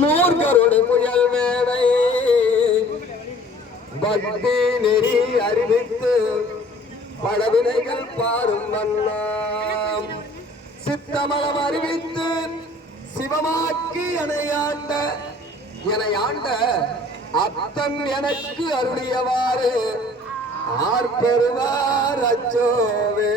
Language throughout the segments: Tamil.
மூர்க்கருடைய முயல் வேலை பக்தி நெறி அறிவித்து படவினைகள் பாரும் வண்ணம் சித்தமலம் அறிவித்து சிவமாக்கி எனையாண்ட அத்தன் எனக்கு அருளியவாறு ஆர்பெறுவார் அச்சோவே.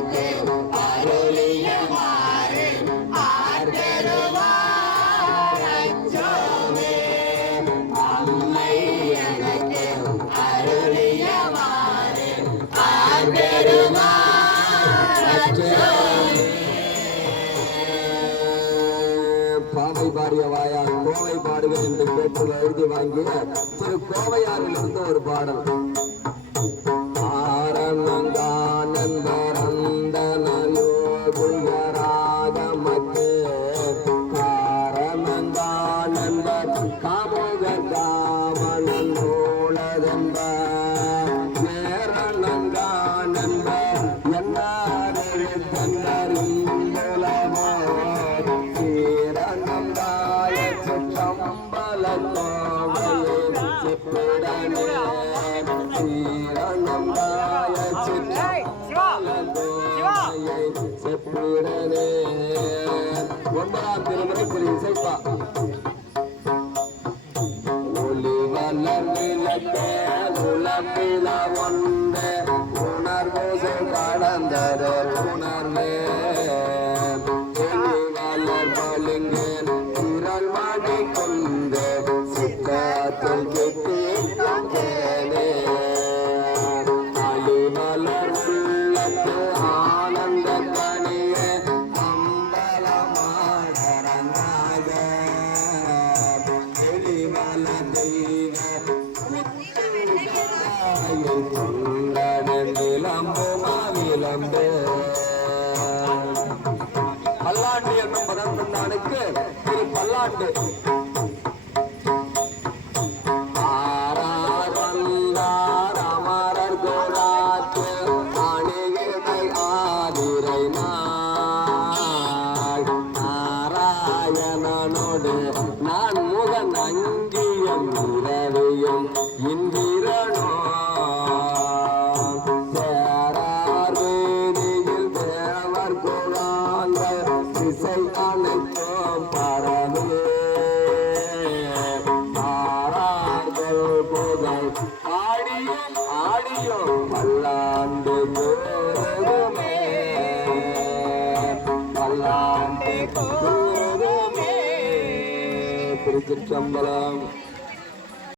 எனக்கு அருளியவாறு ஆர்தருவார் அச்சோவே. அம்மை எனக்கு அருளியவாறு ஆர்தருவார் அச்சோவே. பாவை பாடிய வாயால் கோவை பாடுகள் என்று கேட்டு எழுதி வாங்கிய திரு கோவையாரிலிருந்து ஒரு பாடல். ஆரணங்கானந்தரந்தனயோகுயராகமத்தே காரணங்கானந்த காமுககாமனோளதென்ப நேரணங்கானந்த என்னாரெழுத்தந்தறிந்துலமோ சீரணங்காய சிற்றம்பலத்தோவையே சிப்பிடனே சீரணங்காய சிற்றம்பலத்தோவையே சிப்பிடனே. ஒன்பதாம் திருமுறை திரு இசைப்பா. ஒளி வளர் விளக்கே உலப்பில ஒன்றே உணர்வு கடந்தர உணர்வே ஒளி வளர் பளிங்கேன் திரள் மணி கொண்டு சித்தத்தில் கிட்டேனே அலி வளர் உள்ளத்து ஆனந்த கனியே அம்பலமாடரங்காக எளி வளர் தெய்வ விளம்பு பல்லாண்டு என்னும் பதம் தந்தானுக்கு திரு பல்லாண்டு. ஆரார் வந்தார் அமரர் கோலாற்று அணிகிழமை ஆதிரை நாள் நாராயணனோடு நான் முகன் அங்கியம் இரவியும் இந்திரனோ இசை அனைத்தும் பரவே ஆரார்கள் புகழ் ஆடியும் ஆடியும் பல்லாண்டு போதுமே பல்லாண்டு போதுமே. திருச்சிற்றம்பலம்.